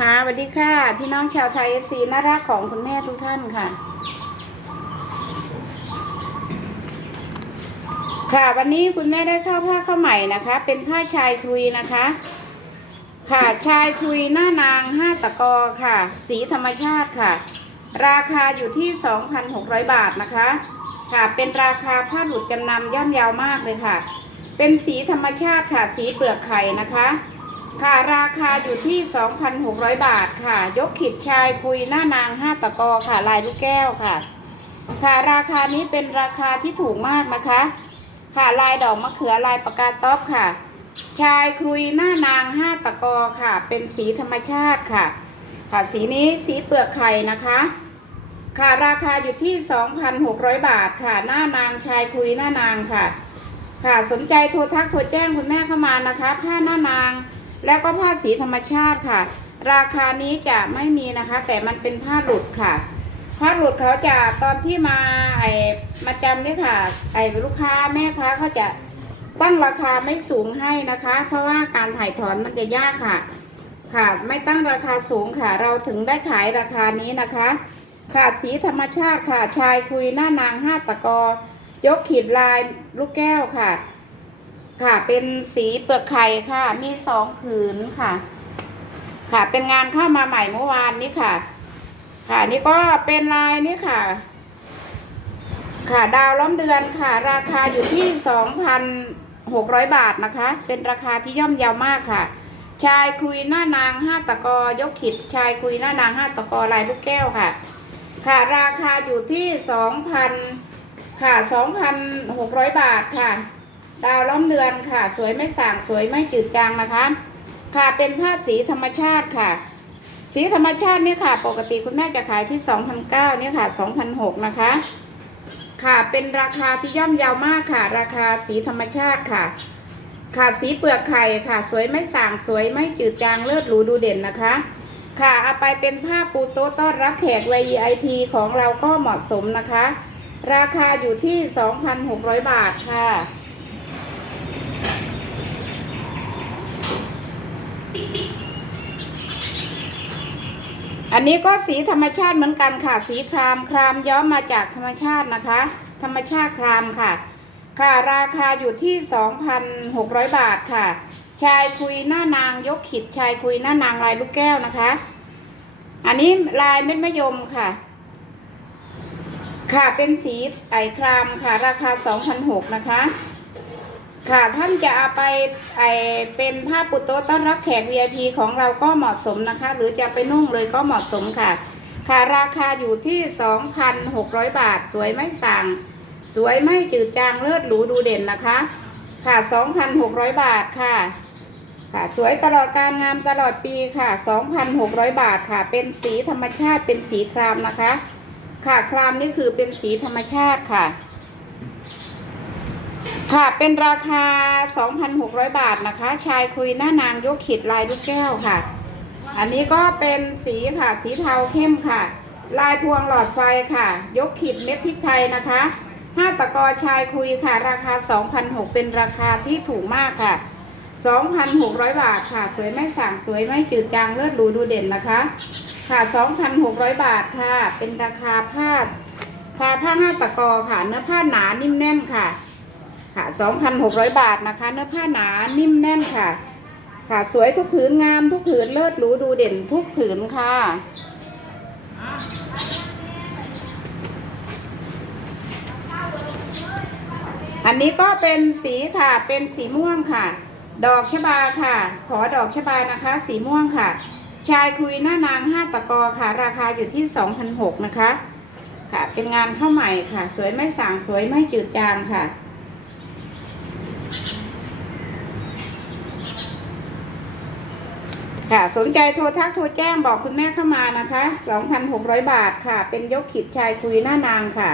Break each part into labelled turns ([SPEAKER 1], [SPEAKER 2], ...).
[SPEAKER 1] ค่ะสวัสดีค่ะ พี่น้องชาวไทยเอฟซีน่ารักของคุณแม่ทุกท่านค่ะ ค่ะวันนี้คุณแม่ได้เข้าผ้าเข้าวใหม่นะคะ เป็นผ้าชายคลุยนะคะ ค่ะชายคลุยหน้านางห้าตะกอค่ะ สีธรรมชาติค่ะ ราคาอยู่ที่ 2,600 บาทนะคะ ค่ะเป็นราคาผ้าหลุดจำนำย่อมยาวมากเลยค่ะ เป็นสีธรรมชาติค่ะ สีเปลือกไข่นะคะ ค่ะราคาอยู่ที่ 2,600 บาทค่ะ ยกขิดชายคุยหน้านางห้าตะกอค่ะ ลายลูกแก้วค่ะ ค่ะราคานี้เป็นราคาที่ถูกมากนะคะ ค่ะลายดอกมะเขือลายปากกาต๊อบค่ะ ชายคุยหน้านางห้าตะกอค่ะ เป็นสีธรรมชาติค่ะ ค่ะสีนี้สีเปลือกไข่นะคะ ค่ะราคาอยู่ที่ 2,600 บาทค่ะ หน้านางชายคุยหน้านางค่ะ ค่ะสนใจโทรทักโทรแจ้งคุณแม่เข้ามานะคะ ผ้าหน้านาง แล้วก็ผ้าสีธรรมชาติค่ะ ราคานี้จะไม่มีนะคะ แต่มันเป็นผ้าหลุดค่ะ ผ้าหลุดเขาจะตอนที่มาไอ้มาจำเนี่ยค่ะไอ้ลูกค้าแม่ค้าเขาจะตั้งราคาไม่สูงให้นะคะ เพราะว่าการถ่ายถอนมันจะยากค่ะ ค่ะไม่ตั้งราคาสูงค่ะ เราถึงได้ขายราคานี้นะคะ ค่ะสีธรรมชาติค่ะชายคุยหน้านางห้าตะกอยกขีดลายลูกแก้วค่ะ ค่ะ เป็นสีเปลือกไข่ค่ะ มีสองผืนค่ะ ค่ะ เป็นงานเข้ามาใหม่เมื่อวานนี้ค่ะ ค่ะ นี่ก็เป็นลายนี้ค่ะ ค่ะ ดาวล้อมเดือนค่ะ ราคาอยู่ที่สองพันหกร้อยบาทนะคะ เป็นราคาที่ย่อมเยาวมากค่ะ ชายคุยหน้านางห้าตะกอยกขิด ชายคุยหน้านางห้าตะกอลายลูกแก้วค่ะ ค่ะ ราคาอยู่ที่สองพันค่ะสองพันหกร้อยบาทค่ะ ดาวล้อมเดือนค่ะ สวยไม่ส่างสวยไม่จืดจางนะคะ ค่ะเป็นผ้าสีธรรมชาติค่ะ สีธรรมชาติเนี่ยค่ะ ปกติคุณแม่จะขายที่2,009เนี่ยค่ะ2,006นะคะ ค่ะเป็นราคาที่ย่อมเยาวมากค่ะ ราคาสีธรรมชาติค่ะ ค่ะสีเปลือกไข่ค่ะ สวยไม่ส่างสวยไม่จืดจางเลิศหรูดูเด่นนะคะ ค่ะเอาไปเป็นผ้าปูโต๊ะต้อนรับแขก VIP ของเราก็เหมาะสมนะคะ ราคาอยู่ที่ 2,600 บาทค่ะ อันนี้ก็สีธรรมชาติเหมือนกันค่ะ สีครามครามย้อมมาจากธรรมชาตินะคะ ธรรมชาติครามค่ะ ค่ะราคาอยู่ที่ 2,600 บาทค่ะ ชายคุยหน้านางยกขิดชายคุยหน้านางลายลูกแก้วนะคะ อันนี้ลายเม็ดมะยมค่ะ ค่ะเป็นสีไอครามค่ะ ราคา 2,600นะคะ ค่ะท่านจะเอาไปไอเป็นผ้าปุโตะต้อนรับแขก VIP ของเราก็เหมาะสมนะคะ หรือจะไปนุ่งเลยก็เหมาะสมค่ะ ค่ะราคาอยู่ที่ 2,600 บาท สวยไม่สั่ง สวยไม่จืดจางเลิศหรูดูเด่นนะคะ ค่ะ 2,600 บาทค่ะ ค่ะ สวยตลอดการงามตลอดปีค่ะ 2,600 บาทค่ะ เป็นสีธรรมชาติเป็นสีครามนะคะ ค่ะครามนี่คือเป็นสีธรรมชาติค่ะ ค่ะ เป็นราคา 2,600 บาทนะคะ ชายคุยหน้านางยกขีดลายลูกแก้วค่ะ อันนี้ก็เป็นสีค่ะ สีเทาเข้มค่ะ ลายพวงหลอดไฟค่ะ ยกขีดเม็ดพริกไทยนะคะห้าตะกอชายคุยค่ะ ราคา 2,600 เป็นราคาที่ถูกมากค่ะ 2,600 บาทค่ะ สวยไม่สั่งสวยไม่จืดจางเลือดหรูดูเด่นนะคะ ค่ะ 2,600 บาทค่ะ เป็นราคาผ้าผ้าผ้าห้าตะกอค่ะ เนื้อผ้าหนานิ่มแน่นค่ะ ค่ะ 2,600 บาทนะคะ เนื้อผ้าหนานิ่มแน่นค่ะ ค่ะสวยทุกผืนงามทุกผืนเลิศหรูดูเด่นทุกผืนค่ะอันนี้ก็เป็นสีค่ะ เป็นสีม่วงค่ะ ดอกชบาค่ะ ขอดอกชบานะคะ สีม่วงค่ะ ชายคุยหน้านางห้าตะกอค่ะ ราคาอยู่ที่2,006นะคะ ค่ะ เป็นงานเข้าใหม่ค่ะ สวยไม่สางสวยไม่จืดจางค่ะ ค่ะสนใจโทรทักโทรแจ้งบอกคุณแม่เข้ามานะคะ 2,600 บาทค่ะ เป็นยกขีดชายคุยหน้านางค่ะ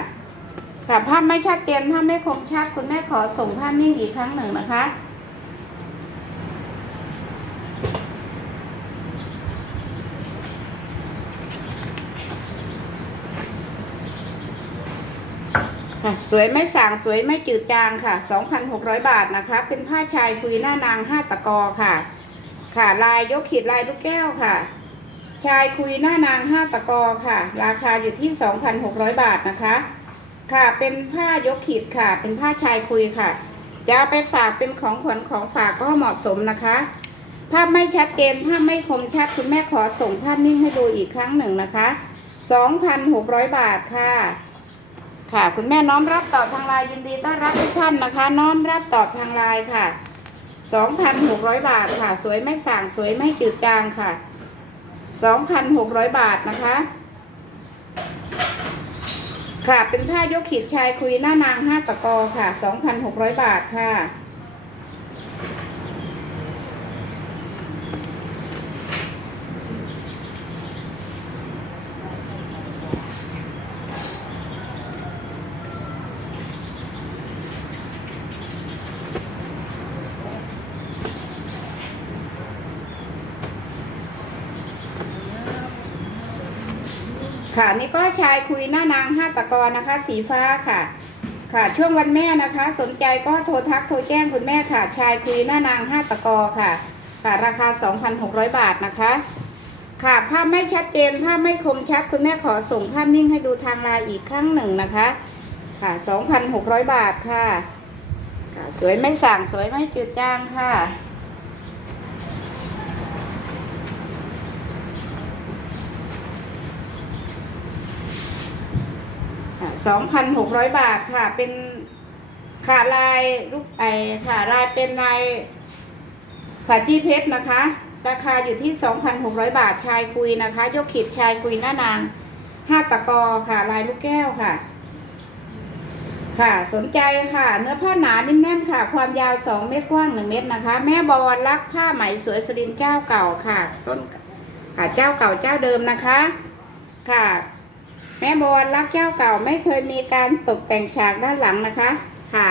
[SPEAKER 1] ค่ะภาพไม่ชัดเจนภาพไม่คมชัดคุณแม่ขอส่งภาพนิ่งอีกครั้งหนึ่งนะคะค่ะสวยไม่สางสวยไม่จืดจางค่ะ 2,600 บาทนะคะ เป็นผ้าชายคุยหน้านางห้าตะกอค่ะ ค่ะ ลายยกขีดลายลูกแก้วค่ะ ชายคุยหน้านางห้าตะกอค่ะ ราคาอยู่ที่ 2,600 บาทนะคะ ค่ะเป็นผ้ายกขีดค่ะ เป็นผ้าชายคุยค่ะ จะเอาไปฝากเป็นของขวัญของฝากก็เหมาะสมนะคะภาพไม่ชัดเจนภาพไม่คมชัดคุณแม่ขอส่งภาพนิ่งให้ดูอีกครั้งหนึ่งนะคะ 2,600 บาทค่ะ ค่ะ คุณแม่น้อมรับตอบทางไลน์ยินดีต้อนรับทุกท่านนะคะ น้อมรับตอบทางไลน์ค่ะ 2,600 บาทค่ะ สวยไม่ส่างสวยไม่จืดจางค่ะ 2,600 บาทนะคะ ค่ะเป็นผ้ายกขีดชายคุยหน้านางห้าตะกอค่ะ 2,600 บาทค่ะ ค่ะนี่ก็ชายคุยหน้านางห้าตะกอนะคะ สีฟ้าค่ะ ค่ะช่วงวันแม่นะคะ สนใจก็โทรทักโทรแจ้งคุณแม่ค่ะ ชายคุยหน้านางห้าตะกอค่ะ ค่ะราคา 2,600 บาทนะคะ ค่ะภาพไม่ชัดเจนภาพไม่คมชัดคุณแม่ขอส่งภาพนิ่งให้ดูทางไลน์อีกครั้งหนึ่งนะคะ ค่ะ 2,600 บาทค่ะ ค่ะ สวยไม่สั่งสวยไม่จืดจางค่ะ สองพันหกร้อยบาทค่ะ เป็นขาลายลูกไอค่ะลายเป็นลายขาจี้เพชรนะคะ ราคาอยู่ที่สองพันหกร้อยบาทชายคุยนะคะ ยกขีดชายคุยหน้านางห้าตะกอค่ะ ลายลูกแก้วค่ะ ค่ะสนใจค่ะ เนื้อผ้าหนานิ่มแน่นค่ะ ความยาวสองเมตรกว้างหนึ่งเมตรนะคะ แม่บอลรักผ้าไหมสวยสุรินเจ้าเก่าค่ะ ต้นค่ะเจ้าเก่าเจ้าเดิมนะคะ ค่ะ แม่บอลรักเจ้าเก่าไม่เคยมีการตกแต่งฉากด้านหลังนะคะ ค่ะ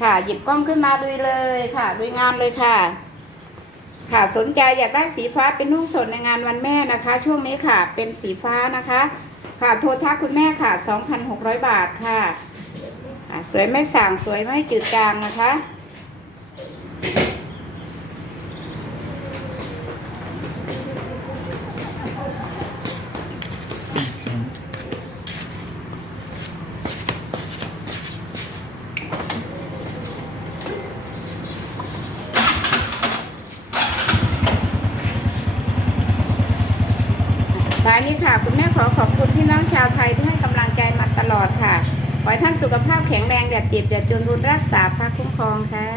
[SPEAKER 1] ค่ะหยิบกล้องขึ้นมาดูเลยค่ะดูงานเลยค่ะ ค่ะสนใจอยากได้สีฟ้าเป็นนุ่งสดในงานวันแม่นะคะ ช่วงนี้ค่ะ เป็นสีฟ้านะคะ ค่ะโทรทักคุณแม่ค่ะ 2,600 บาทค่ะอะสวยไม่ส่างสวยไม่จืดจางนะคะ นี้ค่ะ คุณแม่ขอขอบคุณพี่น้องชาวไทยที่ให้กำลังใจมาตลอดค่ะ ขอให้ท่านสุขภาพแข็งแรงอย่าเจ็บอย่าจนรุนรักษาพระคุ้มครองค่ะ